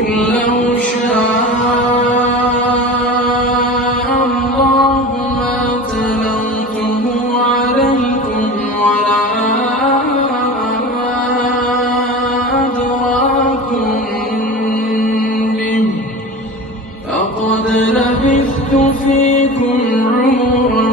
قُل لَّوْ شَاءَ اللَّهُ مَا تَلَوْتُهُ عَلَيْكُمْ وَلَا أَدْرَاكُم بِهِ ۖ فَقَدْ لَبِثْتُ فِيكُمْ عُمُرًا